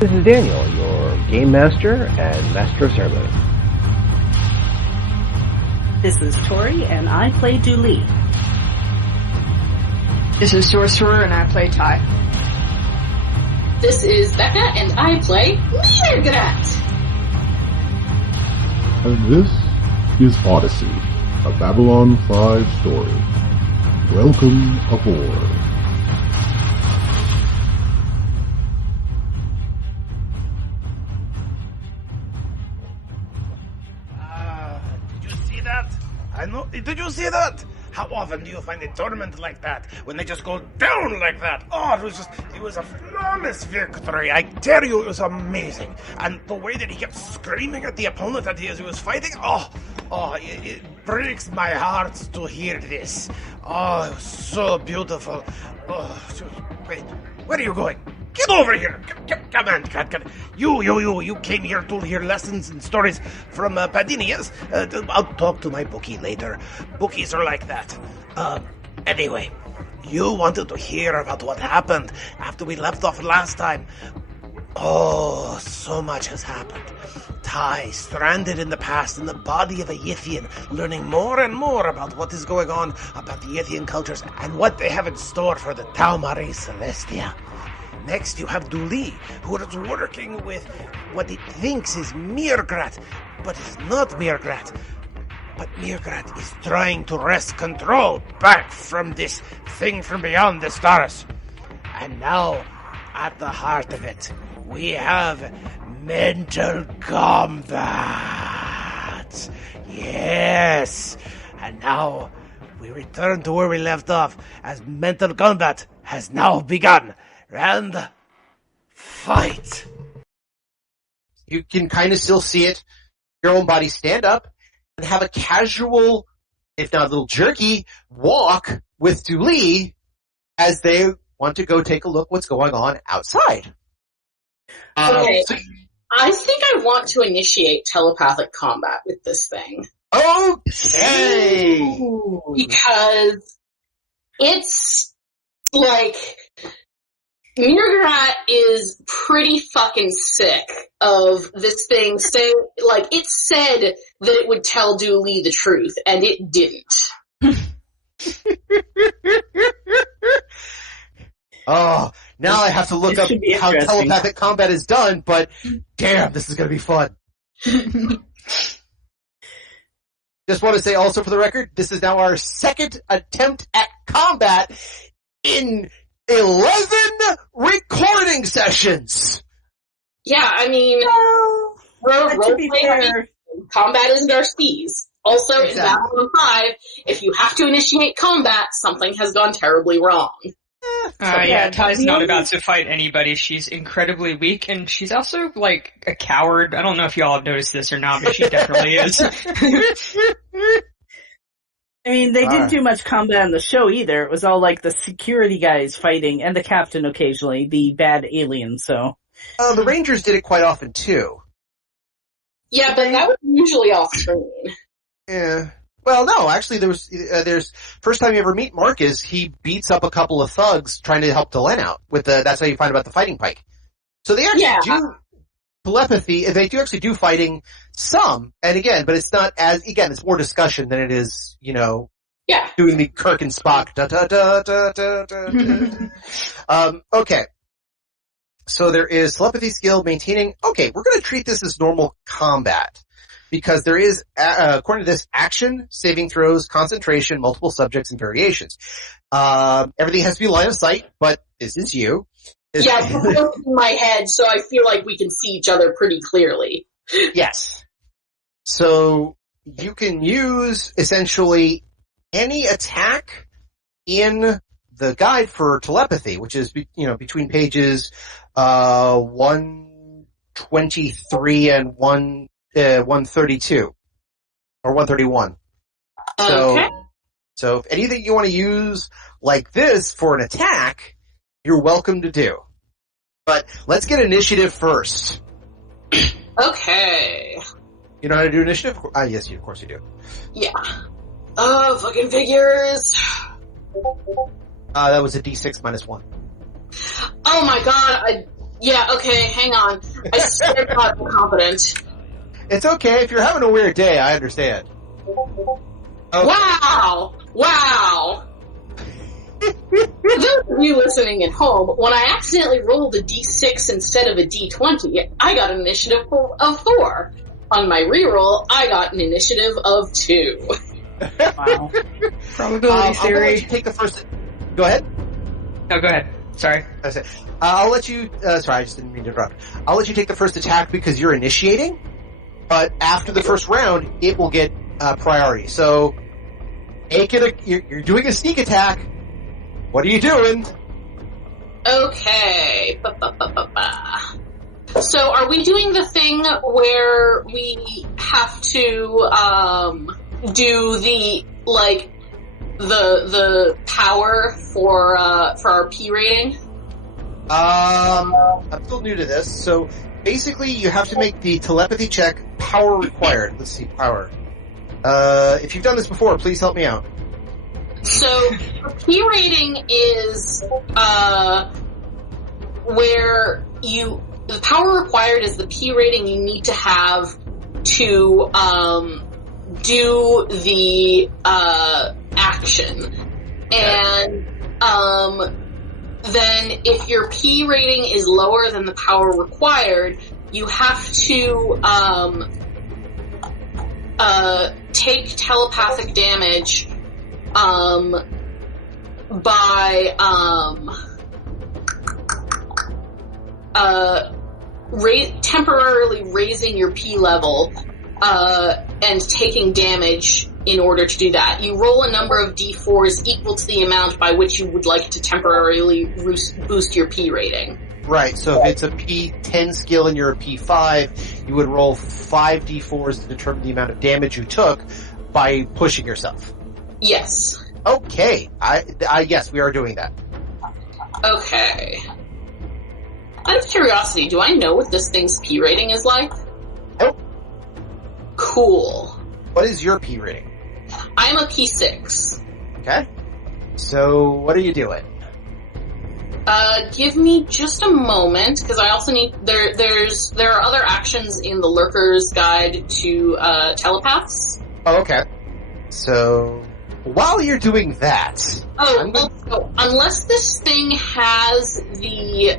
This is Daniel, your Game Master and Master of Ceremony. This is Tori, and I play Dooley. This is Sorcerer, and I play Ty. This is Becca, and I play Mirgrat. And this is Odyssey, a Babylon 5 story. Welcome aboard. Did you see that? I know. Did you see that? How often do you find a tournament like that when they just go down like that? Oh, it was a flawless victory. I tell you, it was amazing. And the way that he kept screaming at the opponent that he was fighting, it breaks my heart to hear this. Oh, it was so beautiful. Oh, wait, where are you going? Get over here! Come on. You came here to hear lessons and stories from Padini, yes? I'll talk to my bookie later. Bookies are like that. Anyway, you wanted to hear about what happened after we left off last time. Oh, so much has happened. Ty, stranded in the past in the body of a Yithian, learning more and more about what is going on about the Yithian cultures and what they have in store for the TauMarie Celestia. Next, you have Dooley, who is working with what he thinks is Mirgrat, but it's not Mirgrat. But Mirgrat is trying to wrest control back from this thing from beyond the stars. And now, at the heart of it, we have mental combat. Yes. And now, we return to where we left off, as mental combat has now begun. And fight. You can kind of still see it, your own body stand up and have a casual, if not a little jerky, walk with Dooley as they want to go take a look what's going on outside. Okay, I think I want to initiate telepathic combat with this thing. Okay! Because it's like... Mirgrat is pretty fucking sick of this thing saying, like, it said that it would tell Dooley the truth, and it didn't. Oh, now I have to look up how telepathic combat is done, but damn, this is gonna be fun. Just want to say also for the record, this is now our second attempt at combat in 11 recording sessions! Yeah, I mean, role-playing combat isn't our speeds. Also, in Babylon 5, if you have to initiate combat, something has gone terribly wrong. Ty's not about to fight anybody. She's incredibly weak, and she's also, like, a coward. I don't know if y'all have noticed this or not, but she definitely is. I mean, they didn't do much combat on the show either. It was all like the security guys fighting, and the captain occasionally, the bad alien, so. The Rangers did it quite often too. Yeah, but that was usually off screen. Yeah. Well, no, actually there's, first time you ever meet Marcus, he beats up a couple of thugs trying to help Delenn out with that's how you find about the fighting pike. So they actually do telepathy, they do actually do fighting some, and again, but it's not as, again, it's more discussion than it is, doing the Kirk and Spock, okay. So there is telepathy skill, maintaining, okay, we're gonna treat this as normal combat. Because there is, according to this, action, saving throws, concentration, multiple subjects, and variations. Everything has to be line of sight, but this is you. Yeah, it's in my head, so I feel like we can see each other pretty clearly. Yes. So, you can use, essentially, any attack in the guide for telepathy, which is, between pages, 123 and 132. Or 131. Okay. So if anything you want to use like this for an attack, you're welcome to do. But let's get initiative first. Okay. You know how to do initiative? Yes, of course you do. Yeah. Fucking figures. That was a D6 -1. Oh my god, Yeah, okay, hang on. I swear to God, I'm competent. It's okay. If you're having a weird day, I understand. Okay. Wow! Wow! For those of you listening at home, when I accidentally rolled a d6 instead of a d20, I got an initiative of 4. On my reroll, I got an initiative of 2. Wow. Probability theory. I'll let you take the first... Go ahead. No, go ahead. Sorry. I'll let you... sorry, I just didn't mean to interrupt. I'll let you take the first attack because you're initiating, but after the first round, it will get priority. So, you're doing a sneak attack. What are you doing? Okay. So, are we doing the thing where we have to do the the power for our P rating? I'm still new to this, so basically you have to make the telepathy check power required. Let's see, power. If you've done this before, please help me out. So, the P rating is, where the power required is the P rating you need to have to, do the, action. And, then if your P rating is lower than the power required, you have to, take telepathic damage, by, temporarily raising your P level, and taking damage in order to do that. You roll a number of d4s equal to the amount by which you would like to temporarily boost your P rating. Right, so if it's a P10 skill and you're a P5, you would roll 5 d4s to determine the amount of damage you took by pushing yourself. Yes. Okay, yes, we are doing that. Okay. Out of curiosity, do I know what this thing's P rating is like? Nope. Cool. What is your P rating? I'm a P6. Okay. So, what are you doing? Give me just a moment, because I also need, there are other actions in the Lurker's Guide to, telepaths. Oh, okay. So, while you're doing that... Also, unless this thing has the,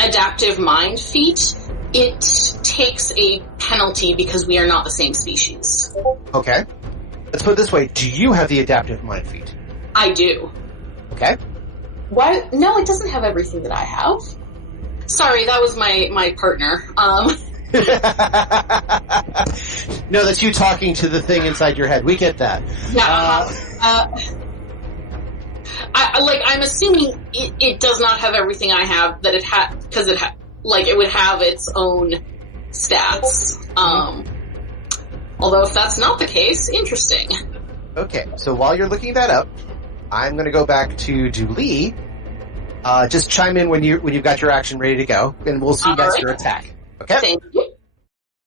adaptive mind feat, it takes a penalty because we are not the same species. Okay. Let's put it this way. Do you have the adaptive mind feat? I do. Okay. Why? No, it doesn't have everything that I have. Sorry, that was my partner. No, that's you talking to the thing inside your head. We get that. Yeah. I'm assuming it does not have everything I have that it had, because it would have its own stats. Although if that's not the case, interesting. Okay, so while you're looking that up, I'm going to go back to Julie. Just chime in when you've got your action ready to go, and we'll see that's your attack. Okay. Thank you.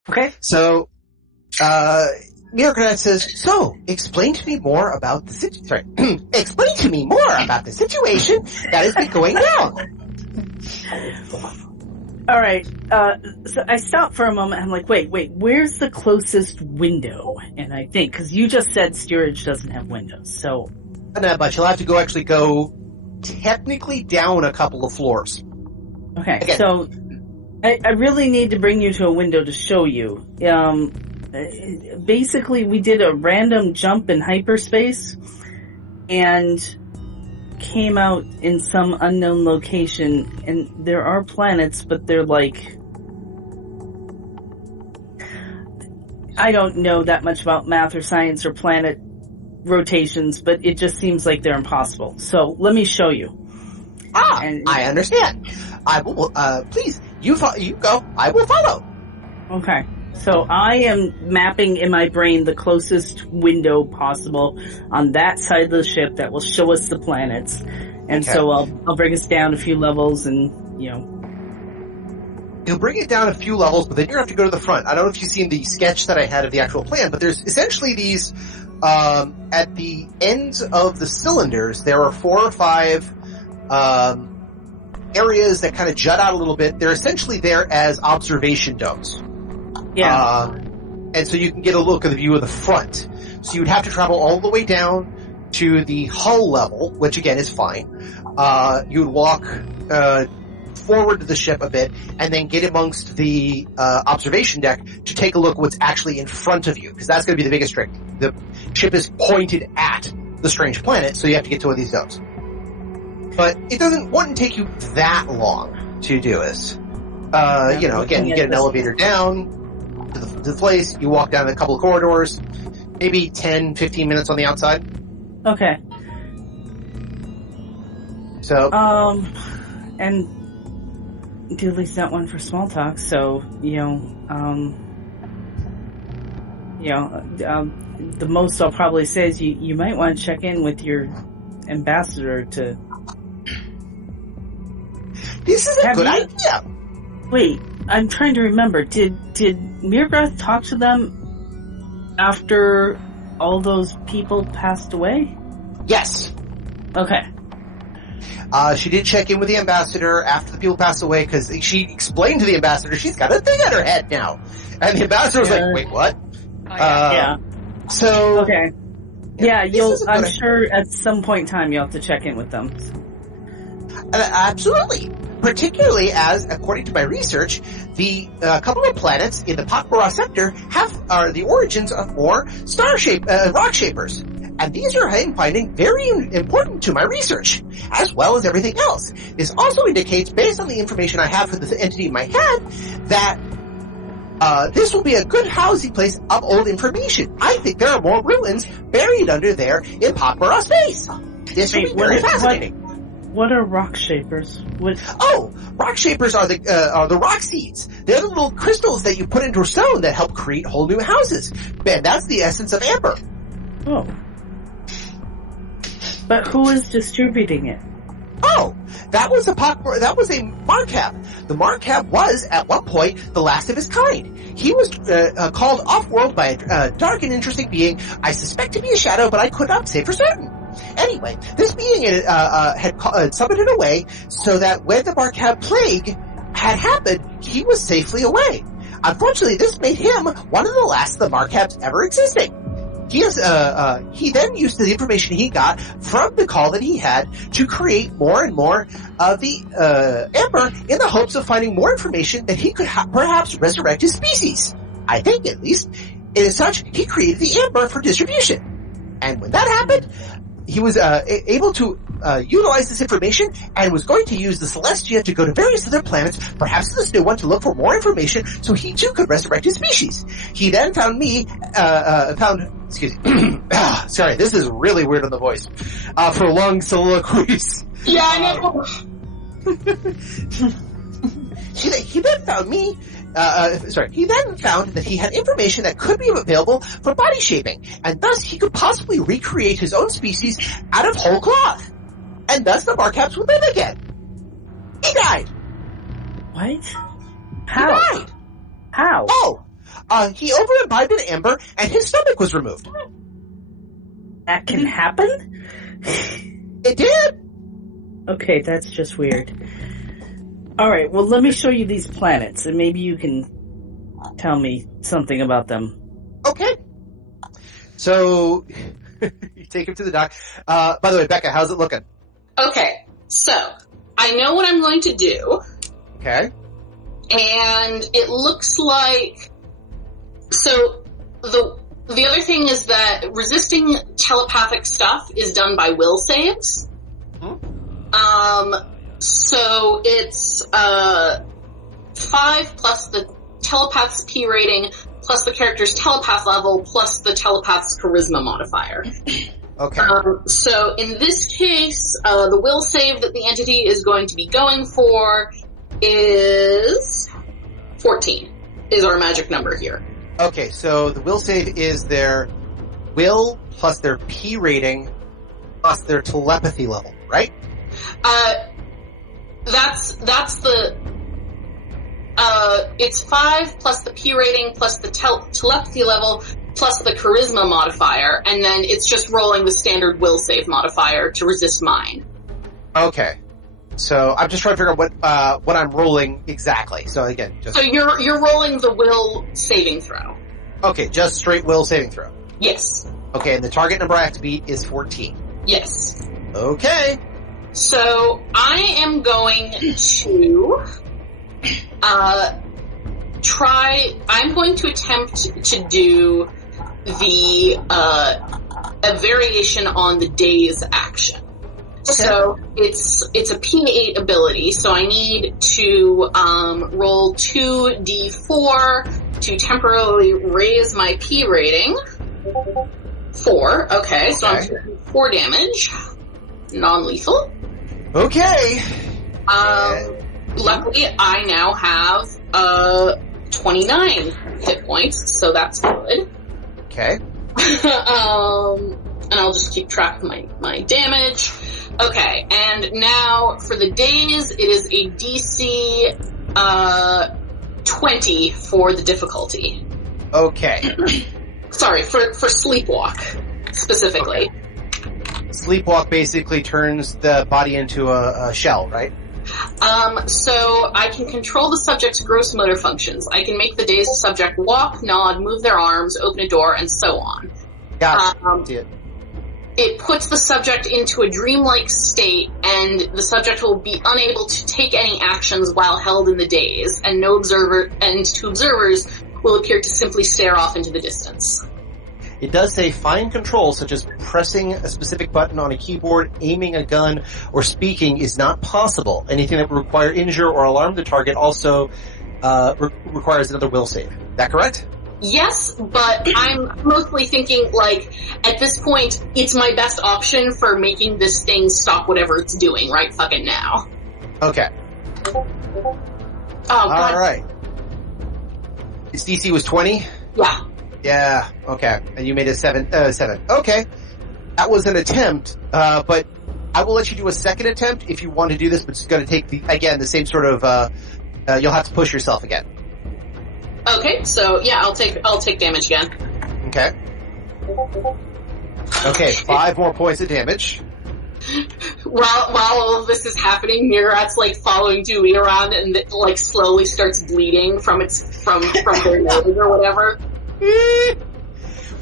Okay. So, Miragrat says, "So, explain to me more about the explain to me more about the situation that has been going down." All right. So I stopped for a moment. I'm like, wait, where's the closest window? And I think, because you just said steerage doesn't have windows, so... No, but you'll have to go technically down a couple of floors. Okay, again. So I really need to bring you to a window to show you. Basically, we did a random jump in hyperspace, and came out in some unknown location, and there are planets, but they're like... I don't know that much about math or science or planet rotations, but it just seems like they're impossible. So, let me show you. I understand. I will, please, you go. I will follow. Okay. So I am mapping in my brain the closest window possible on that side of the ship that will show us the planets. And Okay. so I'll bring us down a few levels and, You'll bring it down a few levels, but then you're going to have to go to the front. I don't know if you've seen the sketch that I had of the actual plan, but there's essentially these, at the ends of the cylinders, there are 4 or 5, areas that kind of jut out a little bit. They're essentially there as observation domes. Yeah. And so you can get a look at the view of the front. So you would have to travel all the way down to the hull level, which again is fine. You would walk forward to the ship a bit, and then get amongst the observation deck to take a look what's actually in front of you, because that's going to be the biggest trick. The ship is pointed at the strange planet, so you have to get to one of these domes. But it wouldn't take you that long to do this. Again, you get an elevator down to the place, you walk down a couple of corridors, maybe 10, 15 minutes on the outside. Okay. So, and Dooley's not one for small talk, so, the most I'll probably say is you might want to check in with your ambassador to... This is a good idea! Wait, I'm trying to remember. Did Mirgrath talk to them after all those people passed away? Yes. Okay. She did check in with the ambassador after the people passed away, because she explained to the ambassador she's got a thing on her head now. And the ambassador was like, wait, what? Yeah. So... Okay. Yeah, I'm sure at some point in time you'll have to check in with them. Absolutely. Particularly as, according to my research, the couple of planets in the pak'ma'ra sector are the origins of more rock shapers. And these are, I'm finding, very important to my research, as well as everything else. This also indicates, based on the information I have for the entity in my head, that this will be a good housing place of old information. I think there are more ruins buried under there in pak'ma'ra space. This will be very fascinating. What are rock shapers? Rock shapers are the rock seeds. They're the little crystals that you put into stone that help create whole new houses. And that's the essence of amber. Oh. But who is distributing it? Oh, that was a Marcab. The Marcab was, at one point, the last of his kind. He was called off-world by a dark and interesting being I suspect to be a shadow, but I could not say for certain. Anyway, this being had summoned it away so that when the Marcab plague had happened, he was safely away. Unfortunately, this made him one of the last of the Marcabs ever existing. He then used the information he got from the call that he had to create more and more of the amber in the hopes of finding more information that he could perhaps resurrect his species. I think, at least. And as such, he created the amber for distribution. And when that happened, he was able to utilize this information and was going to use the Celestia to go to various other planets, perhaps this new one, to look for more information so he too could resurrect his species. He then found me, excuse me, sorry, this is really weird on the voice, for long soliloquies. Yeah, I know. He then found me, he then found that he had information that could be available for body shaping, and thus he could possibly recreate his own species out of whole cloth. And thus the Marcaps would live again. He died. What? How? He died. How? Oh, he over-imbibed in amber, and his stomach was removed. That can happen? It did. Okay, that's just weird. Alright, well let me show you these planets, and maybe you can tell me something about them. Okay. So, you take him to the dock. By the way, Becca, how's it looking? Okay, so, I know what I'm going to do. Okay. And it looks like... So, the other thing is that resisting telepathic stuff is done by will saves. So it's 5 plus the telepath's P rating, plus the character's telepath level, plus the telepath's charisma modifier. Okay. So in this case, the will save that the entity is going to be going for is 14, is our magic number here. Okay, so the will save is their will plus their P rating plus their telepathy level, right? That's the, it's 5 plus the P rating plus the telepathy level plus the charisma modifier, and then it's just rolling the standard will save modifier to resist mine. Okay. So I'm just trying to figure out what I'm rolling exactly. So again, just... So you're rolling the will saving throw. Okay, just straight will saving throw. Yes. Okay, and the target number I have to beat is 14. Yes. Okay. So I am going to I'm going to attempt to do a variation on the day's action. Okay. So it's a P8 ability, so I need to roll 2d4 to temporarily raise my P rating. 4, okay, so I'm taking 4 damage. Non-lethal. Okay. Luckily, I now have 29 hit points, so that's good. Okay. And I'll just keep track of my damage. Okay, and now for the days, it is a DC 20 for the difficulty. Okay. Sorry, for Sleepwalk, specifically. Okay. Sleepwalk basically turns the body into a shell, right? So I can control the subject's gross motor functions. I can make the dazed subject walk, nod, move their arms, open a door, and so on. Gotcha. It puts the subject into a dreamlike state, and the subject will be unable to take any actions while held in the daze, and to observers will appear to simply stare off into the distance. It does say fine control, such as pressing a specific button on a keyboard, aiming a gun, or speaking is not possible. Anything that would require injure or alarm the target also requires another will save. Is that correct? Yes, but I'm mostly thinking, like, at this point, it's my best option for making this thing stop whatever it's doing right fucking now. Okay. Oh, God. Alright. Its DC was 20? Yeah. Yeah, okay. And you made a 7. Okay. That was an attempt, but I will let you do a second attempt if you want to do this, but it's going to take, the same sort of, you'll have to push yourself again. Okay, so yeah, I'll take damage again. Okay. Okay, 5 more points of damage. While all of this is happening, Murat's like following Dewey around and like slowly starts bleeding from their nose or whatever.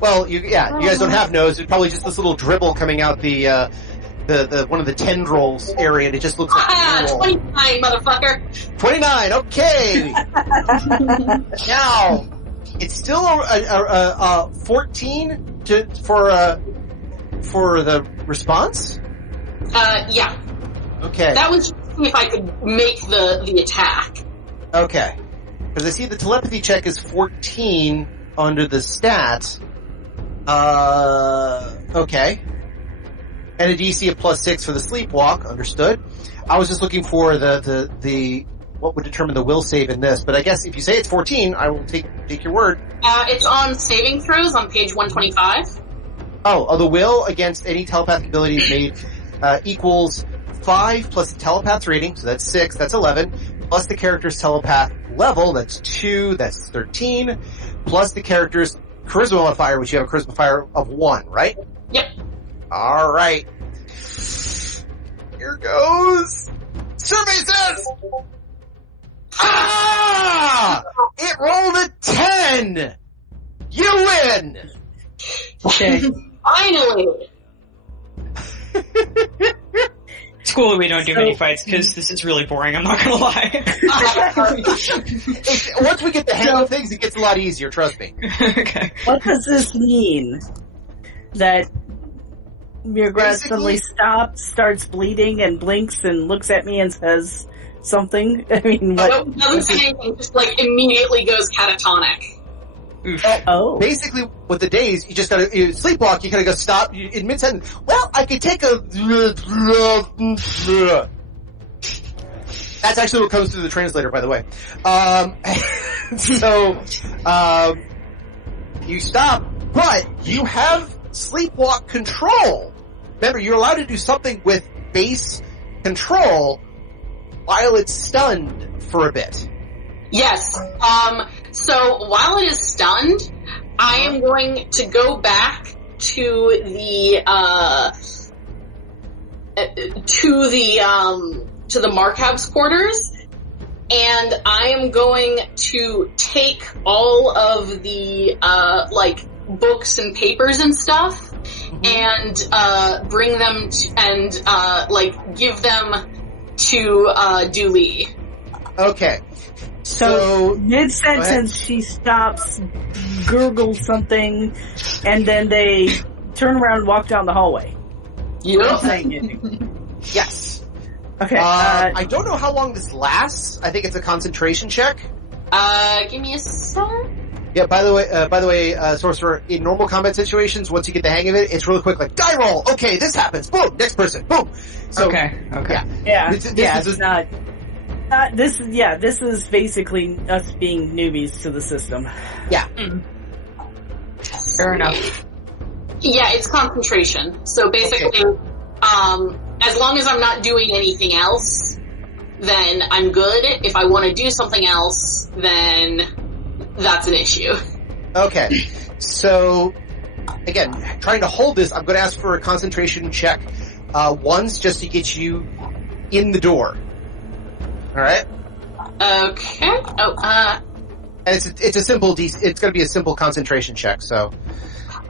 Well, you guys don't have nose. It's probably just this little dribble coming out the one of the tendrils area, and it just looks like 29, motherfucker. 29. Okay. Now it's still a 14 for the response. Yeah. Okay. That was just if I could make the attack. Okay. Because I see the telepathy check is 14 under the stats. Okay. And a DC of +6 for the sleepwalk, understood. I was just looking for the what would determine the will save in this, but I guess if you say it's 14, I will take your word. It's on saving throws on page 125. Oh, the will against any telepathic abilities made equals 5 plus the telepath's rating, so that's 6, that's 11, plus the character's telepath level, that's 2, that's 13, plus the character's charisma modifier, which you have a charisma modifier of 1, right? Yep. Alright. Here goes. Survey says! Ah! It rolled a 10! You win! Okay. Finally! It's cool that we don't do many fights, because this is really boring, I'm not gonna lie. Once we get the hang of things, it gets a lot easier, trust me. Okay. What does this mean? That Mirgrad suddenly stops, starts bleeding, and blinks and looks at me and says something? I mean, what? Doesn't say anything, just like immediately goes catatonic. Oh. Basically, with the days, you just gotta sleepwalk. You gotta go stop in mid sentence. Well, I could take a. That's actually what comes through the translator, by the way. You stop, but you have sleepwalk control. Remember, you're allowed to do something with base control while it's stunned for a bit. Yes. So while it is stunned, I am going to go back to the to the Markhav's quarters, and I am going to take all of the, books and papers and stuff, and, bring them give them to, Dooley. Okay. So mid-sentence, she stops, gurgles something, and then they turn around and walk down the hallway. Yep. Saying anything. Yes. Okay. I don't know how long this lasts. I think it's a concentration check. Give me a sec. Yeah, by the way, Sorcerer, in normal combat situations, once you get the hang of it, it's really quick, like, die roll! Okay, this happens! Boom! Next person! Boom! So, Okay. Yeah. This It's not. This is basically us being newbies to the system. Yeah. Fair enough. Yeah, it's concentration. So basically, as long as I'm not doing anything else, then I'm good. If I want to do something else, then that's an issue. Okay. So, again, trying to hold this, I'm going to ask for a concentration check. Once just to get you in the door. Alright? Okay. And it's a simple, it's going to be a simple concentration check, so.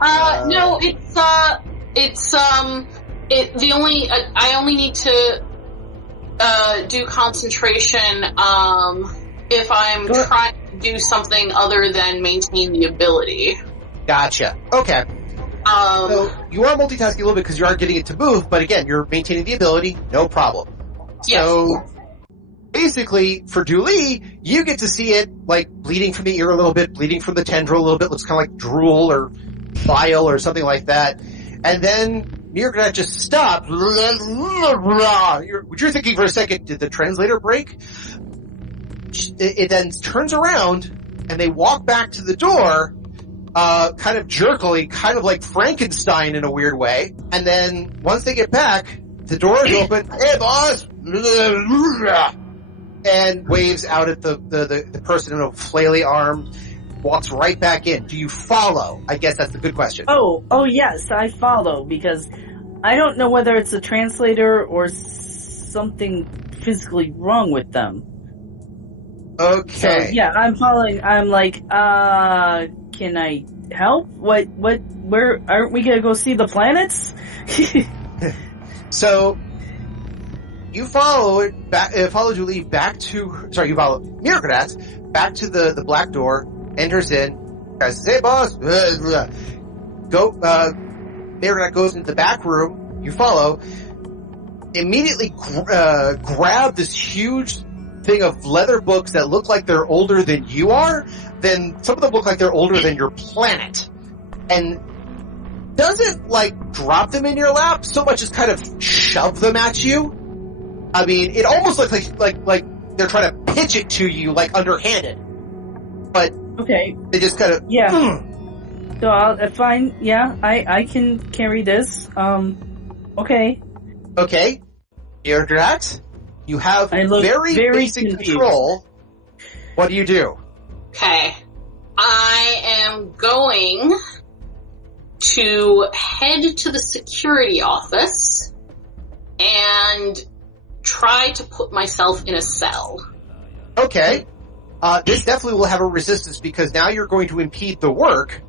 No, I only need to, do concentration, if I'm trying to do something other than maintain the ability. Gotcha. Okay. So, you are multitasking a little bit because you are getting it to move, but again, you're maintaining the ability, no problem. Yes. So, basically, for Dooley, you get to see it, like, bleeding from the ear a little bit, bleeding from the tendril a little bit, looks kind of like drool or bile or something like that. And then, Mirgrat just stopped. You're thinking for a second, did the translator break? It then turns around, and they walk back to the door, kind of jerkily, kind of like Frankenstein in a weird way. And then, once they get back, the door is open. Hey, boss! And waves out at the person in a flaily arm, walks right back in. Do you follow? I guess that's the good question. Oh yes, I follow, because I don't know whether it's a translator or something physically wrong with them. Okay. So, yeah, I'm following. I'm like, can I help? Where, aren't we gonna go see the planets? So, you follow Julie back to, you follow Mirgrat back to the black door, enters in, guys says, hey boss, Mirgrat goes into the back room, you follow, immediately grab this huge thing of leather books that look like they're older than you are, then some of them look like they're older than your planet. And doesn't, like, drop them in your lap so much as kind of shove them at you. I mean, it almost looks like they're trying to pitch it to you, like, underhanded. But okay, they just kind of... Yeah. So I'll fine, yeah, I can carry this. Okay. Okay. Mirgrat, you have very basic confused. control. What do you do? Okay. I am going to head to the security office and try to put myself in a cell. Okay. This definitely will have a resistance because now you're going to impede the work,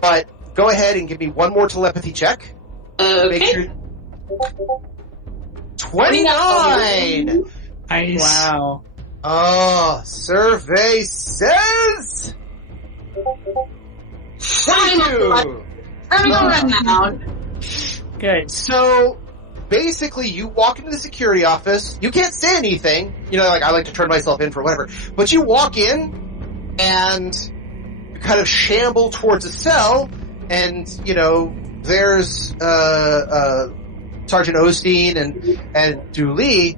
but go ahead and give me one more telepathy check. Okay. Make sure... 29! Nice. Wow. Oh, survey says... 22! Turn around. Good. So, basically, you walk into the security office, you can't say anything, you know, like, I like to turn myself in for whatever, but you walk in, and you kind of shamble towards a cell, and, you know, there's, Sergeant Osteen and Dooley,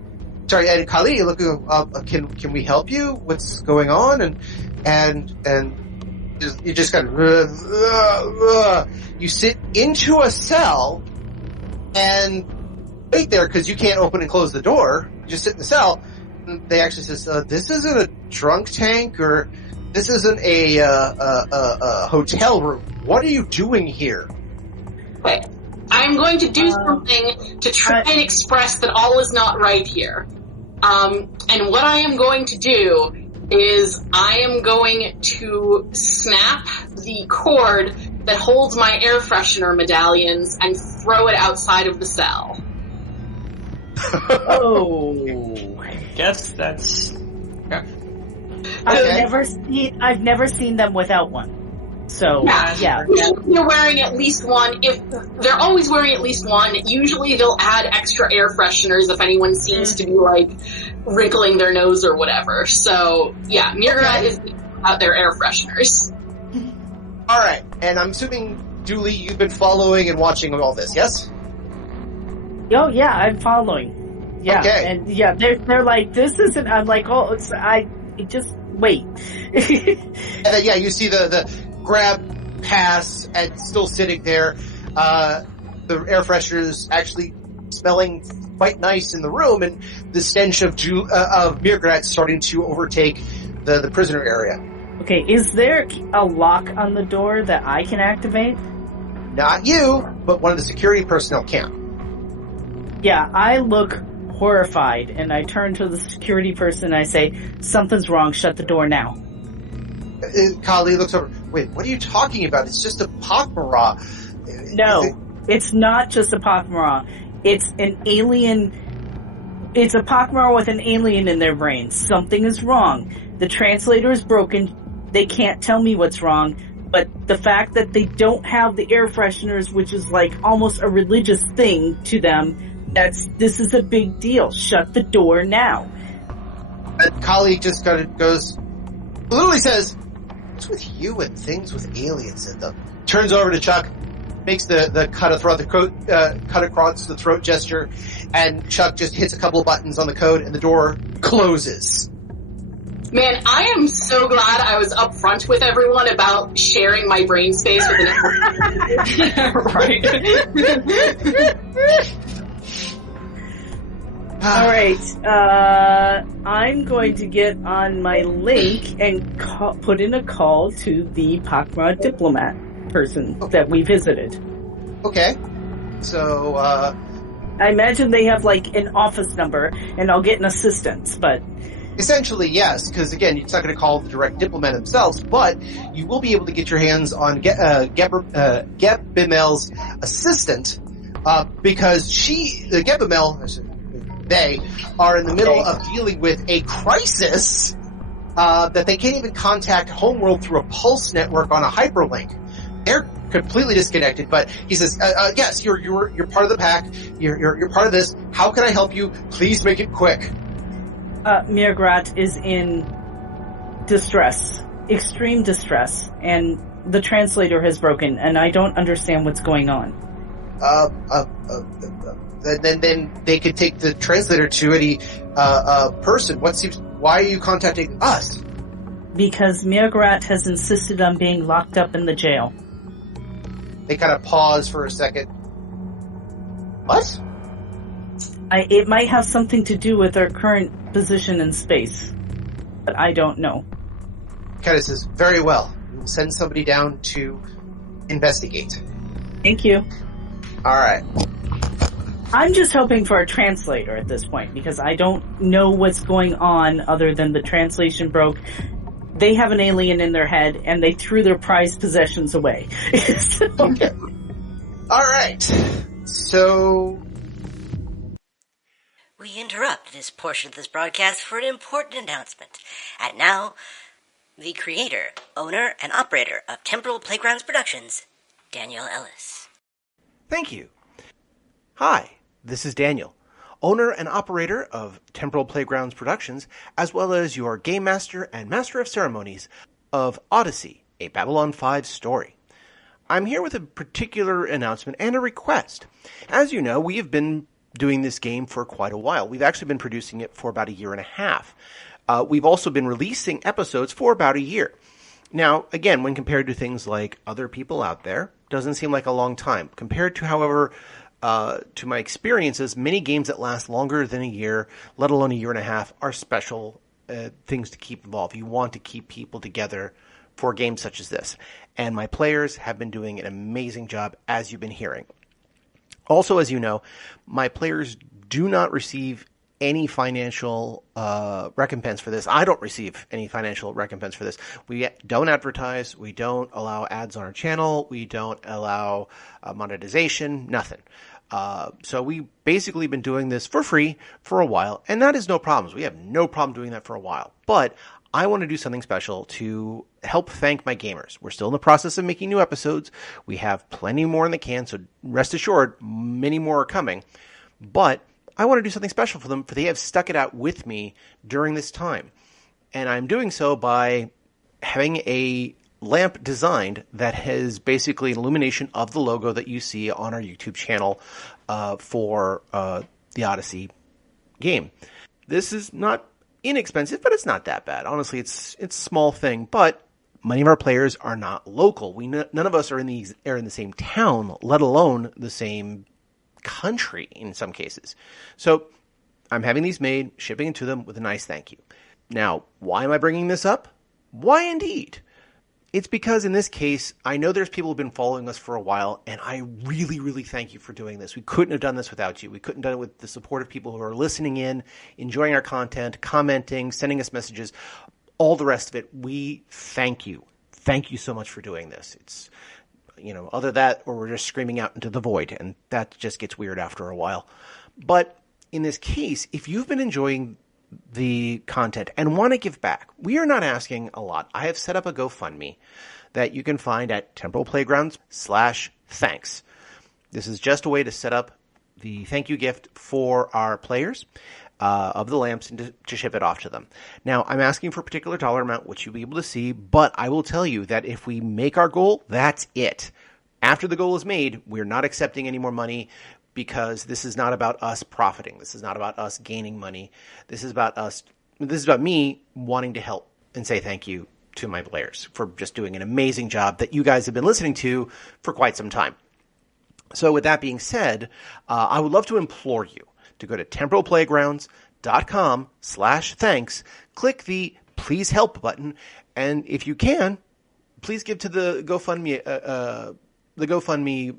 and Kali looking, can we help you? What's going on? And you just kind of, you sit into a cell, and wait there because you can't open and close the door. You just sit in the cell. And they actually says, "This isn't a drunk tank, or this isn't a hotel room. What are you doing here?" Okay. I'm going to do something to try and express that all is not right here. And what I am going to do is I am going to snap the cord that holds my air freshener medallions and throw it outside of the cell. Oh. Guess that's... Yeah. I've never seen them without one. So, yeah. They're wearing at least one. If they're always wearing at least one, usually they'll add extra air fresheners if anyone seems to be, like, wrinkling their nose or whatever. So, yeah, Mirgarat is out their air fresheners. Alright, and I'm assuming, Dooley, you've been following and watching all this, yes? Oh, yeah, I'm following. Yeah, okay. And yeah, they're like, this isn't, I'm like, oh, just wait. And then, yeah, you see the grab pass and still sitting there. The air fresheners actually smelling quite nice in the room, and the stench of Mirgarat starting to overtake the prisoner area. Okay, is there a lock on the door that I can activate? Not you, but one of the security personnel can. Yeah, I look horrified, and I turn to the security person and I say, something's wrong, shut the door now. Kali looks over, wait, what are you talking about? It's just a pak'ma'ra. No, it's not just a pak'ma'ra. It's an alien. It's a pak'ma'ra with an alien in their brain. Something is wrong. The translator is broken. They can't tell me what's wrong. But the fact that they don't have the air fresheners, which is like almost a religious thing to them, this is a big deal. Shut the door now. And Kali just kind of goes, literally says, what's with you and things with aliens in them? Turns over to Chuck, makes the cut across the throat gesture, and Chuck just hits a couple of buttons on the code and the door closes. Man, I am so glad I was upfront with everyone about sharing my brain space with an Right. Alright, I'm going to get on my link and put in a call to the pak'ma'ra diplomat person that we visited. Okay. So, I imagine they have, like, an office number, and I'll get an assistance, but... Essentially, yes, because again, it's not going to call the direct diplomat themselves, but you will be able to get your hands on Gebbimel's assistant, because they are in the middle of dealing with a crisis, that they can't even contact Homeworld through a pulse network on a hyperlink. They're completely disconnected, but he says, yes, you're part of the pack, you're part of this, how can I help you? Please make it quick. Mirgarat is in distress, extreme distress, and the translator has broken, and I don't understand what's going on. Then they could take the translator to any person. Why are you contacting us? Because Mirgarat has insisted on being locked up in the jail. They kind of pause for a second. What? It might have something to do with our current position in space, but I don't know. Kind of says, very well. We'll send somebody down to investigate. Thank you. Alright. I'm just hoping for a translator at this point, because I don't know what's going on other than the translation broke. They have an alien in their head, and they threw their prized possessions away. Okay. Alright. So... We interrupt this portion of this broadcast for an important announcement. And now, the creator, owner, and operator of Temporal Playgrounds Productions, Daniel Ellis. Thank you. Hi, this is Daniel, owner and operator of Temporal Playgrounds Productions, as well as your game master and master of ceremonies of Odyssey, a Babylon 5 story. I'm here with a particular announcement and a request. As you know, we have been doing this game for quite a while. We've actually been producing it for about a year and a half. We've also been releasing episodes for about a year. Now, again, when compared to things like other people out there, doesn't seem like a long time. Compared to, however, to my experiences, many games that last longer than a year, let alone a year and a half, are special things to keep involved. You want to keep people together for games such as this. And my players have been doing an amazing job, as you've been hearing. Also, as you know, my players do not receive any financial recompense for this. I don't receive any financial recompense for this. We don't advertise. We don't allow ads on our channel. We don't allow monetization. Nothing. So we basically been doing this for free for a while, and that is no problems. We have no problem doing that for a while. But I want to do something special to help thank my gamers. We're still in the process of making new episodes. We have plenty more in the can, so rest assured, many more are coming. But I want to do something special for them, for they have stuck it out with me during this time. And I'm doing so by having a lamp designed that has basically an illumination of the logo that you see on our YouTube channel for the Odyssey game. This is not inexpensive, but it's not that bad. Honestly, it's a small thing, but many of our players are not local. None of us are in the same town, let alone the same country in some cases. So I'm having these made, shipping it to them with a nice thank you. Now, why am I bringing this up? Why indeed? It's because in this case, I know there's people who've been following us for a while, and I really, really thank you for doing this. We couldn't have done this without you. We couldn't have done it with the support of people who are listening in, enjoying our content, commenting, sending us messages, all the rest of it. We thank you. Thank you so much for doing this. It's, other that, or we're just screaming out into the void, and that just gets weird after a while. But in this case, if you've been enjoying the content and want to give back, we are not asking a lot. I have set up a GoFundMe that you can find at temporalplaygrounds/thanks. This is just a way to set up the thank you gift for our players of the lamps and to ship it off to them. Now, I'm asking for a particular dollar amount, which you'll be able to see, but I will tell you that if we make our goal, that's it. After the goal is made, we're not accepting any more money, because this is not about us profiting. This is not about us gaining money. This is about me wanting to help and say thank you to my players for just doing an amazing job that you guys have been listening to for quite some time. So with that being said, I would love to implore you to go to temporalplaygrounds.com/thanks, click the please help button, and if you can, please give to the GoFundMe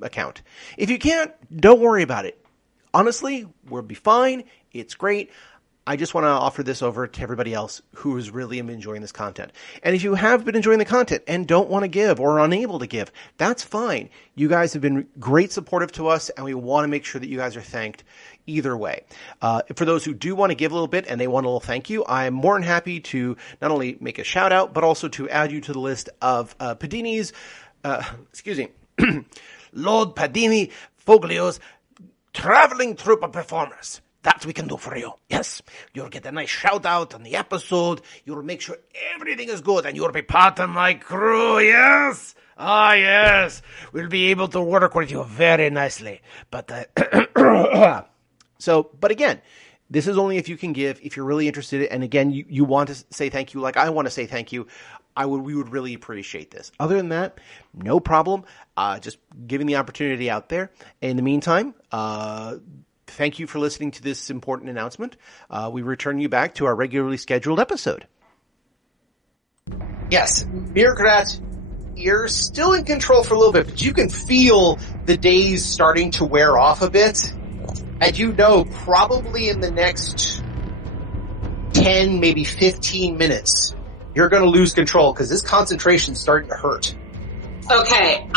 account. If you can't, don't worry about it. Honestly, we'll be fine. It's great. I just want to offer this over to everybody else who is really enjoying this content. And if you have been enjoying the content and don't want to give or are unable to give, that's fine. You guys have been great supportive to us, and we want to make sure that you guys are thanked either way. For those who do want to give a little bit and they want a little thank you, I'm more than happy to not only make a shout out, but also to add you to the list of Padini's, Lord Padini Foglio's traveling troupe of performers. That we can do for you. Yes, you'll get a nice shout out on the episode. You'll make sure everything is good, and you'll be part of my crew. Yes, yes, we'll be able to work with you very nicely. But but again, this is only if you can give. If you're really interested, and again, you want to say thank you, like I want to say thank you. We would really appreciate this. Other than that, no problem. Just giving the opportunity out there. In the meantime, thank you for listening to this important announcement. We return you back to our regularly scheduled episode. Yes, Bureaucrat, you're still in control for a little bit, but you can feel the days starting to wear off a bit. And you know, probably in the next 10, maybe 15 minutes, you're going to lose control because this concentration's starting to hurt. Okay,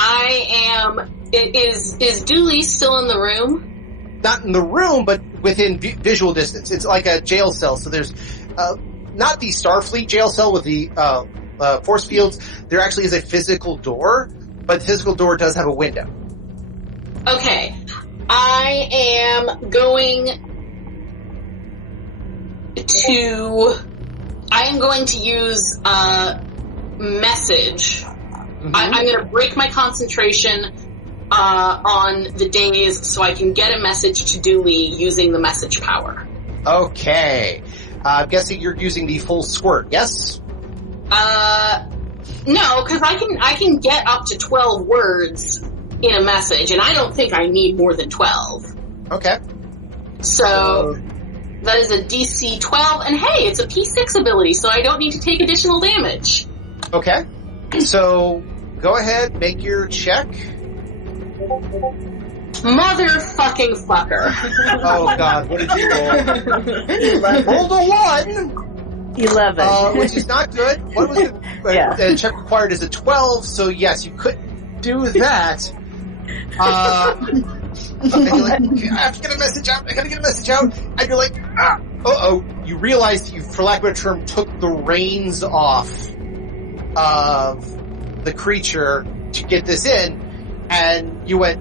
is Dooley still in the room? Not in the room, but within visual distance. It's like a jail cell. So there's not the Starfleet jail cell with the force fields. There actually is a physical door, but the physical door does have a window. Okay, I am going to use message. Mm-hmm. I'm going to break my concentration on the days so I can get a message to Dooley using the message power. Okay. I'm guessing you're using the full squirt, yes? No, because I can get up to 12 words in a message, and I don't think I need more than 12. Okay. So that is a DC 12, and hey, it's a P6 ability, so I don't need to take additional damage. Okay. So, go ahead, make your check. Motherfucking fucker. Oh god, what did you roll? 11. Rolled a 1! 11. Which is not good. What was the check required is a 12, so yes, you couldn't do that. And you're like, I have to get a message out, I gotta get a message out, and you're like, you realize that you, for lack of a term, took the reins off of the creature to get this in, and you went,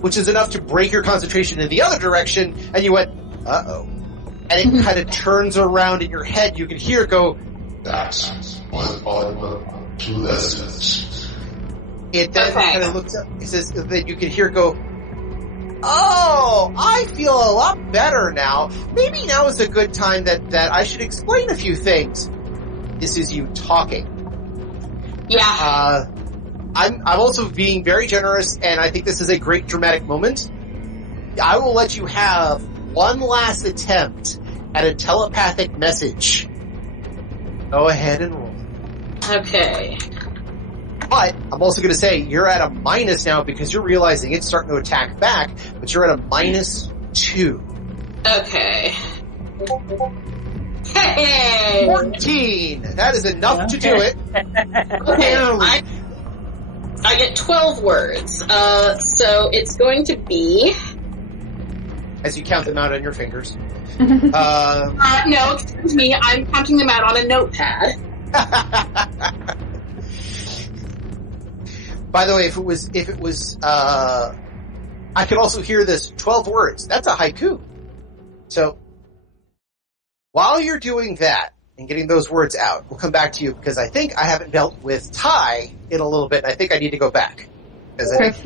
which is enough to break your concentration in the other direction, and you went, uh-oh. And it kind of turns around in your head, you can hear it go, That's what I'm to listen. It then kind of looks up, it says, then you can hear it go, oh, I feel a lot better now. Maybe now is a good time that I should explain a few things. This is you talking. Yeah. I'm also being very generous, and I think this is a great dramatic moment. I will let you have one last attempt at a telepathic message. Go ahead and roll. Okay. But I'm also going to say you're at a minus now because you're realizing it's starting to attack back, but you're at a -2. Okay. Hey! 14! That is enough to do it. Okay, I get 12 words. So it's going to be... As you count them out on your fingers. No, excuse me, I'm counting them out on a notepad. By the way, if it was, I could also hear this 12 words. That's a haiku. So, while you're doing that and getting those words out, we'll come back to you because I think I haven't dealt with Ty in a little bit, and I think I need to go back. Because I think,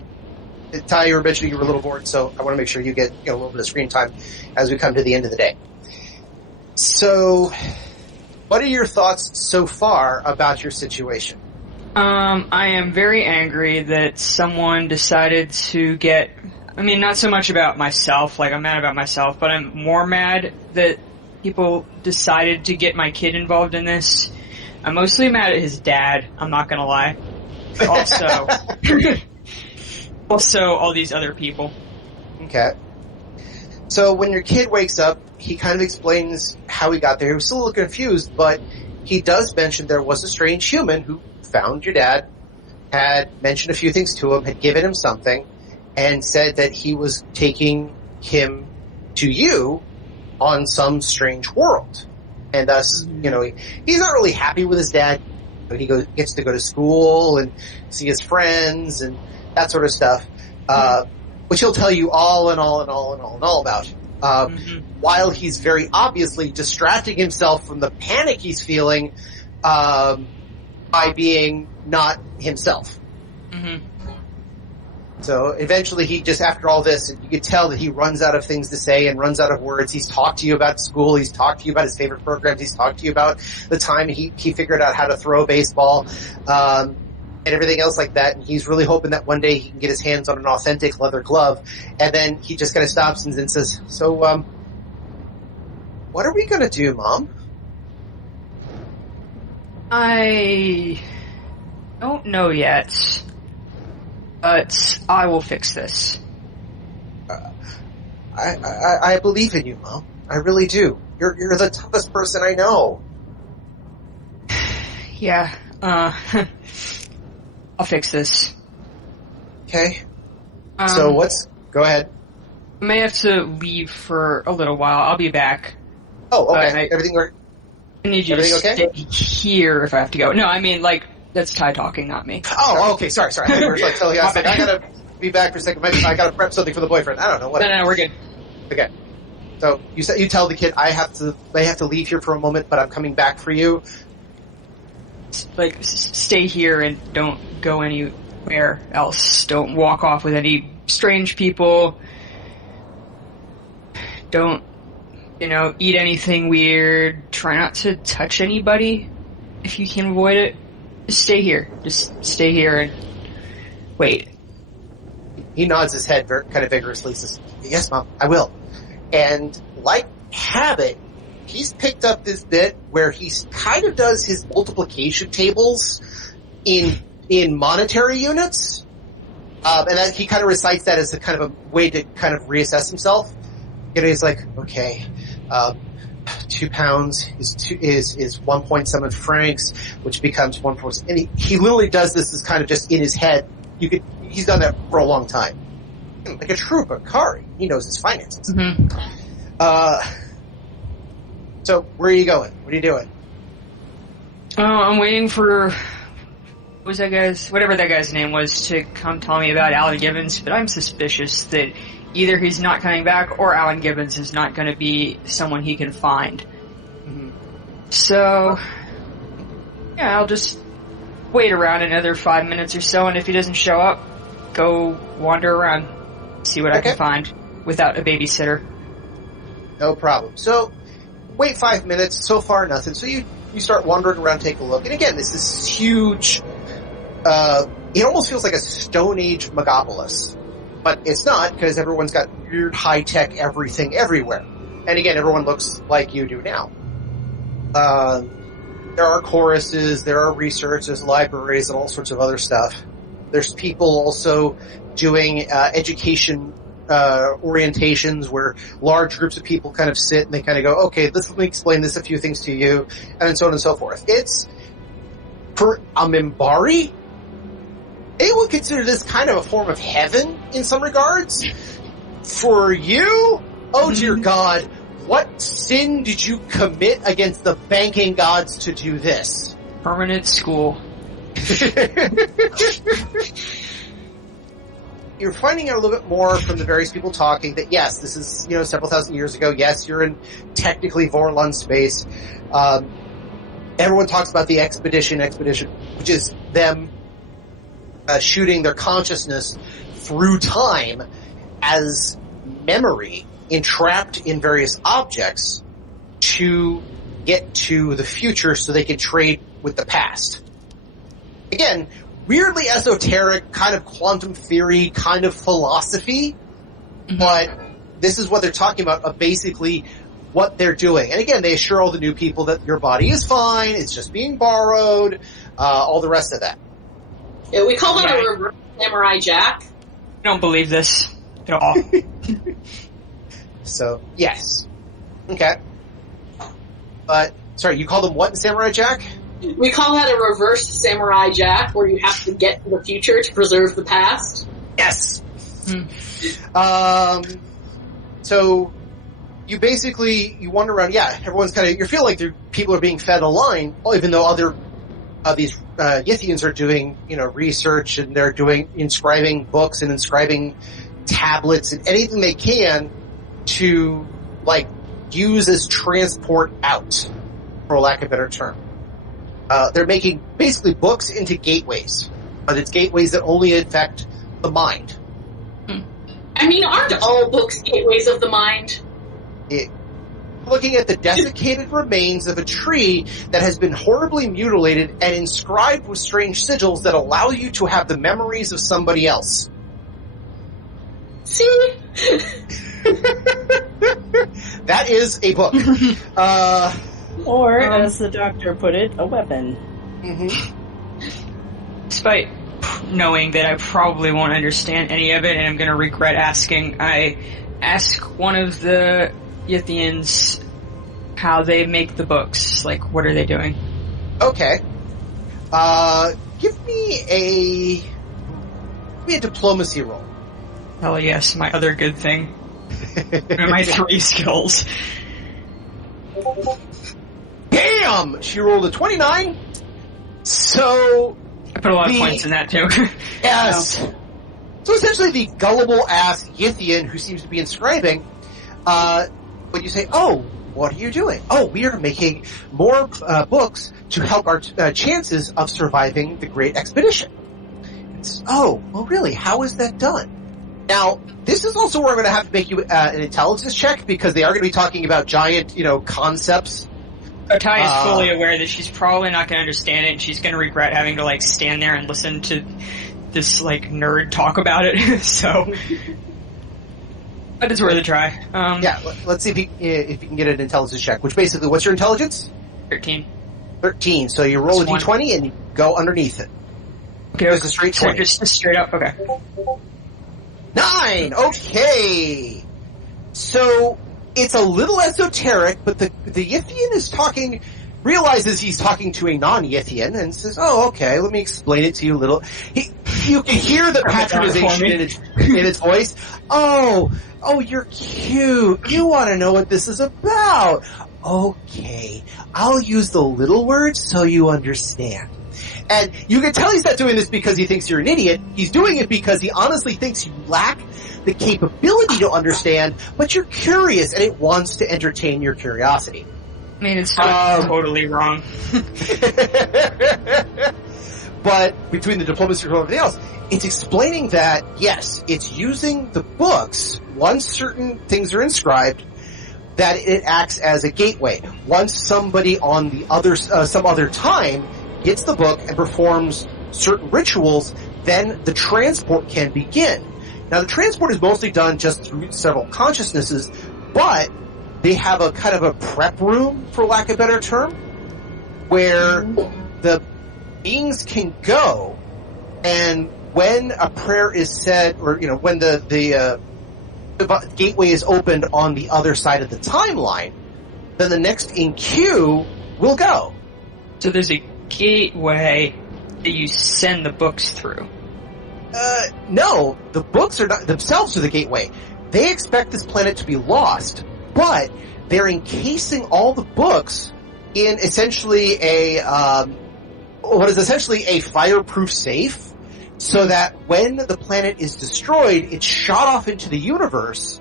Ty, you were mentioning you were a little bored, so I want to make sure you get a little bit of screen time as we come to the end of the day. So, what are your thoughts so far about your situation? I am very angry that someone decided to get... I mean, not so much about myself, like I'm mad about myself, but I'm more mad that people decided to get my kid involved in this. I'm mostly mad at his dad, I'm not gonna lie. Also... also, all these other people. Okay. So when your kid wakes up, he kind of explains how he got there. He was still a little confused, but he does mention there was a strange human who found your dad, had mentioned a few things to him, had given him something, and said that he was taking him to you on some strange world. And thus, he's not really happy with his dad. He gets to go to school and see his friends and that sort of stuff, which he'll tell you all about. While he's very obviously distracting himself from the panic he's feeling by being not himself. So eventually he just, after all this, you could tell that he runs out of things to say and runs out of words. He's talked to you about school, he's talked to you about his favorite programs, he's talked to you about the time he figured out how to throw a baseball, and everything else like that, and he's really hoping that one day he can get his hands on an authentic leather glove, and then he just kind of stops and then says, so, what are we gonna do, Mom? I don't know yet, but I will fix this. I believe in you, Mom. I really do. You're the toughest person I know. Yeah, I'll fix this. Okay. So go ahead. I may have to leave for a little while. I'll be back. Oh, okay. Everything right? I need you to stay here if I have to go. No, I mean, that's Ty talking, not me. Oh, okay. Sorry. I was telling you, I gotta be back for a second. I gotta prep something for the boyfriend. I don't know. Whatever. No, we're good. Okay. So you tell the kid, they have to leave here for a moment, but I'm coming back for you. Stay here and don't go anywhere else. Don't walk off with any strange people. Don't, eat anything weird. Try not to touch anybody if you can avoid it. Just stay here. Just stay here and wait. He nods his head kind of vigorously, says, yes, Mom, I will. And like habit, he's picked up this bit where he kind of does his multiplication tables in monetary units. And then he kind of recites that as a kind of a way to kind of reassess himself. And he's like, okay, 2 pounds is 1.7 francs, which becomes 1.4. And he literally does this as kind of just in his head. He's done that for a long time. Like a true Bakari. He knows his finances. Mm-hmm. So where are you going? What are you doing? I'm waiting for whatever that guy's name was, to come tell me about Alan Gibbons, but I'm suspicious that either he's not coming back or Alan Gibbons is not going to be someone he can find. Mm-hmm. So, yeah, I'll just wait around another 5 minutes or so, and if he doesn't show up, go wander around, see what I can find without a babysitter. No problem. So, wait 5 minutes, so far nothing. So you start wandering around, take a look, and again, this is huge. It almost feels like a Stone Age megapolis. But it's not, because everyone's got weird high-tech everything everywhere. And again, everyone looks like you do now. There are choruses, there are research, there's libraries, and all sorts of other stuff. There's people also doing education orientations where large groups of people kind of sit and they kind of go, okay, let me explain a few things to you, and so on and so forth. It's, for a Minbari, they would consider this kind of a form of heaven in some regards. For you, oh dear God, what sin did you commit against the banking gods to do this? Permanent school. You're finding out a little bit more from the various people talking that yes, this is, several thousand years ago. Yes, you're in technically Vorlon space. Everyone talks about the expedition, which is them shooting their consciousness through time as memory entrapped in various objects to get to the future so they can trade with the past. Again, weirdly esoteric, kind of quantum theory, kind of philosophy, but this is what they're talking about, of basically what they're doing. And again, they assure all the new people that your body is fine, it's just being borrowed, all the rest of that. Yeah, we call that a reverse Samurai Jack. I don't believe this at all. So, yes. Okay. But, sorry, you call them what in Samurai Jack? We call that a reverse Samurai Jack, where you have to get to the future to preserve the past. Yes! So, you basically, you wander around, everyone's kind of, you feel like people are being fed a line, even though other these Yithians are doing, research, and they're inscribing books and inscribing tablets and anything they can to, use as transport out, for lack of a better term. They're making, basically, books into gateways. But it's gateways that only affect the mind. I mean, aren't all books gateways of the mind? Looking at the desiccated remains of a tree that has been horribly mutilated and inscribed with strange sigils that allow you to have the memories of somebody else. See? That is a book. Or, as the doctor put it, a weapon. Despite knowing that I probably won't understand any of it and I'm going to regret asking, I ask one of the Yithians how they make the books. What are they doing? Okay. Give me a diplomacy roll. Hell yes, my other good thing. My 3 skills. Damn! She rolled a 29. So... I put a lot of points in that, too. Yes. So essentially the gullible-ass Yithian who seems to be inscribing, when you say, oh, what are you doing? Oh, we are making more books to help our chances of surviving the Great Expedition. It's, oh, well really, how is that done? Now, this is also where I'm going to have to make you an intelligence check, because they are going to be talking about giant, concepts. Tai is fully aware that she's probably not going to understand it, and she's going to regret having to, stand there and listen to this, nerd talk about it, so... But it's worth a try. Let's see if you can get an intelligence check, which basically, what's your intelligence? 13. 13, so you roll a d20 and you go underneath it. Okay, There's a straight 20. Just straight up, okay. 9! Okay! So, it's a little esoteric, but the Yithian is realizes he's talking to a non-Yithian, and says, oh, okay, let me explain it to you a little. You can hear the patronization in its voice. Oh, you're cute. You want to know what this is about. Okay, I'll use the little words so you understand. And you can tell he's not doing this because he thinks you're an idiot. He's doing it because he honestly thinks you lack the capability to understand, but you're curious and it wants to entertain your curiosity. I mean, it's not totally wrong. But between the diplomacy and everything else, it's explaining that, yes, it's using the books, once certain things are inscribed, that it acts as a gateway. Once somebody on the other, some other time gets the book and performs certain rituals, then the transport can begin. Now, the transport is mostly done just through several consciousnesses, but they have a kind of a prep room, for lack of a better term, where the beings can go, and when a prayer is said, or, you know, when the gateway is opened on the other side of the timeline, then the next in queue will go. So there's a gateway that you send the books through. No, the books are not themselves are the gateway. They expect this planet to be lost, but they're encasing all the books in essentially what is essentially a fireproof safe, so that when the planet is destroyed, it's shot off into the universe,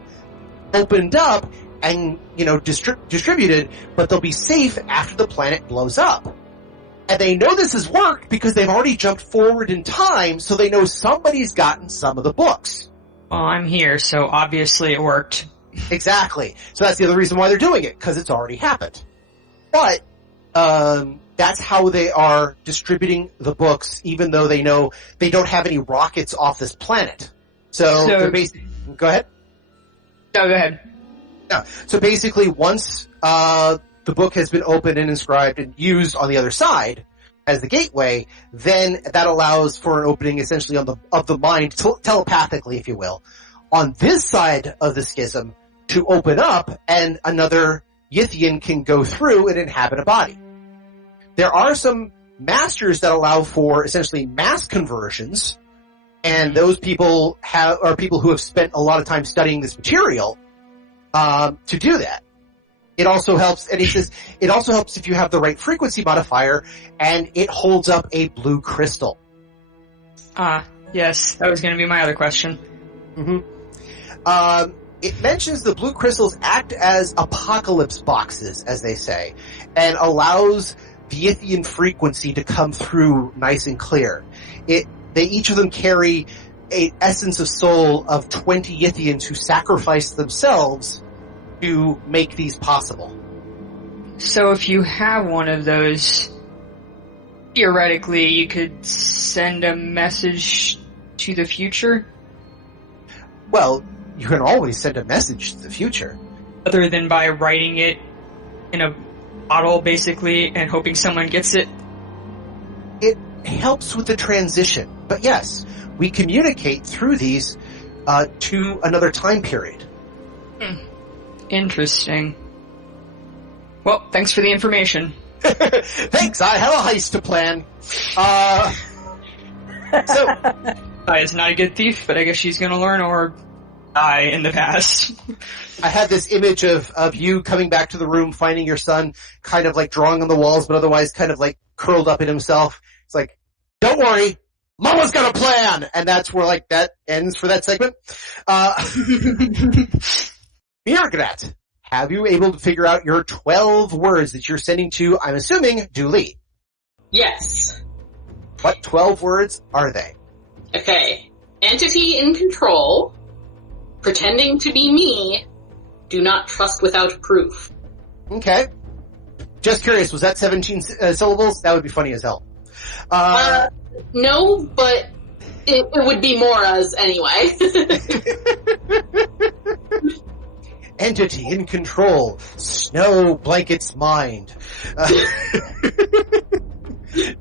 opened up, and, you know, distributed, but they'll be safe after the planet blows up. And they know this has worked because they've already jumped forward in time, so they know somebody's gotten some of the books. Well, I'm here, so obviously it worked. Exactly. So that's the other reason why they're doing it, because it's already happened. But, that's how they are distributing the books, even though they know they don't have any rockets off this planet. So they're basically... Go ahead. No, go ahead. Yeah. So basically, once the book has been opened and inscribed and used on the other side as the gateway, then that allows for an opening essentially of the mind, telepathically, if you will, on this side of the schism to open up, and another Yithian can go through and inhabit a body. There are some masters that allow for essentially mass conversions, and those people are people who have spent a lot of time studying this material to do that. It also helps, and he says, it also helps if you have the right frequency modifier, and it holds up a blue crystal. Yes, that was going to be my other question. Mm-hmm. It mentions the blue crystals act as apocalypse boxes, as they say, and allows the Yithian frequency to come through nice and clear. They each of them carry a essence of soul of 20 Yithians who sacrificed themselves to make these possible. So if you have one of those, theoretically you could send a message to the future? Well, you can always send a message to the future. Other than by writing it in a bottle, basically, and hoping someone gets it? It helps with the transition. But yes, we communicate through these to another time period. Interesting. Well, thanks for the information. Thanks, I have a heist to plan. Is not a good thief, but I guess she's gonna learn or die in the past. I had this image of you coming back to the room, finding your son kind of like drawing on the walls, but otherwise kind of like curled up in himself. It's like, don't worry, Mama's got a plan! And that's where like that ends for that segment. Mirgrat, have you able to figure out your 12 words that you're sending to, I'm assuming, Dooley? Yes. What 12 words are they? Okay. Entity in control. Pretending to be me. Do not trust without proof. Okay. Just curious, was that 17 syllables? That would be funny as hell. No, but it would be more as anyway. Entity in control. Snow blankets mind.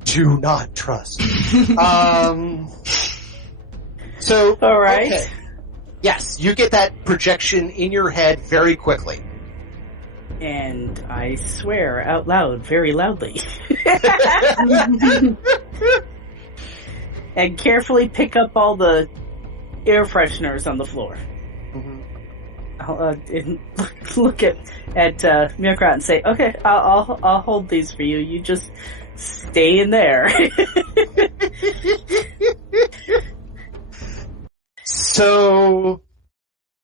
Do not trust. So, all right. Okay. Yes, you get that projection in your head very quickly. And I swear out loud, very loudly. And carefully pick up all the air fresheners on the floor. Mm-hmm. I'll look at Mirkrat and say, "Okay, I'll hold these for you. You just stay in there." So,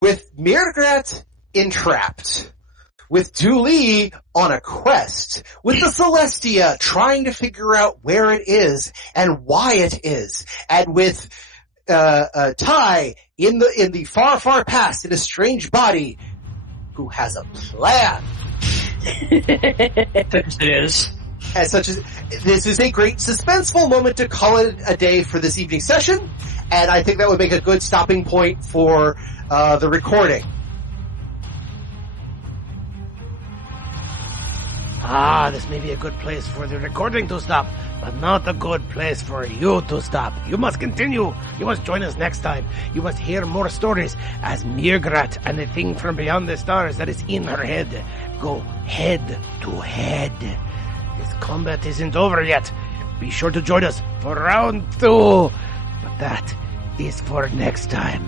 with Mirkrat entrapped, with Dooley on a quest, with the Celestia trying to figure out where it is and why it is, and with Ty in the far, far past in a strange body who has a plan. Such as it is. This is a great suspenseful moment to call it a day for this evening session, and I think that would make a good stopping point for the recording. This may be a good place for the recording to stop, but not a good place for you to stop. You must continue. You must join us next time. You must hear more stories as Mirkrat and the thing from beyond the stars that is in her head go head to head. This combat isn't over yet. Be sure to join us for round 2. But that is for next time.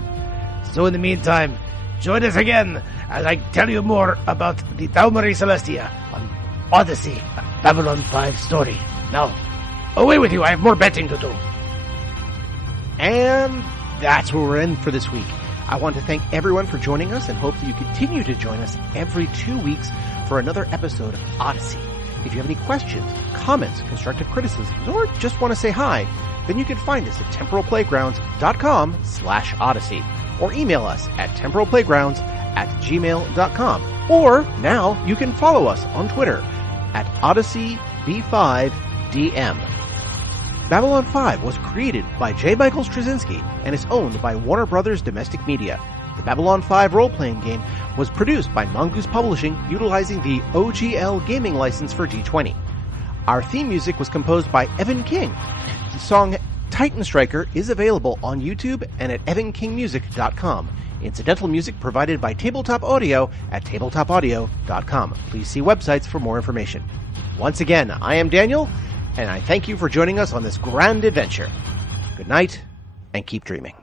So in the meantime, join us again as I tell you more about the TauMarie Celestia on Odyssey, a Babylon 5 story. Now, away with you. I have more betting to do. And that's where we're in for this week. I want to thank everyone for joining us and hope that you continue to join us every 2 weeks for another episode of Odyssey. If you have any questions, comments, constructive criticisms, or just want to say hi, then you can find us at temporalplaygrounds.com/Odyssey or email us at temporalplaygrounds@gmail.com. Or now you can follow us on Twitter at OdysseyB5DM. Babylon 5 was created by J. Michael Straczynski and is owned by Warner Brothers Domestic Media. The Babylon 5 role-playing game was produced by Mongoose Publishing utilizing the OGL gaming license for D20. Our theme music was composed by Evan King. The song Titan Striker is available on YouTube and at evankingmusic.com. Incidental music provided by Tabletop Audio at tabletopaudio.com. Please see websites for more information. Once again, I am Daniel, and I thank you for joining us on this grand adventure. Good night, and keep dreaming.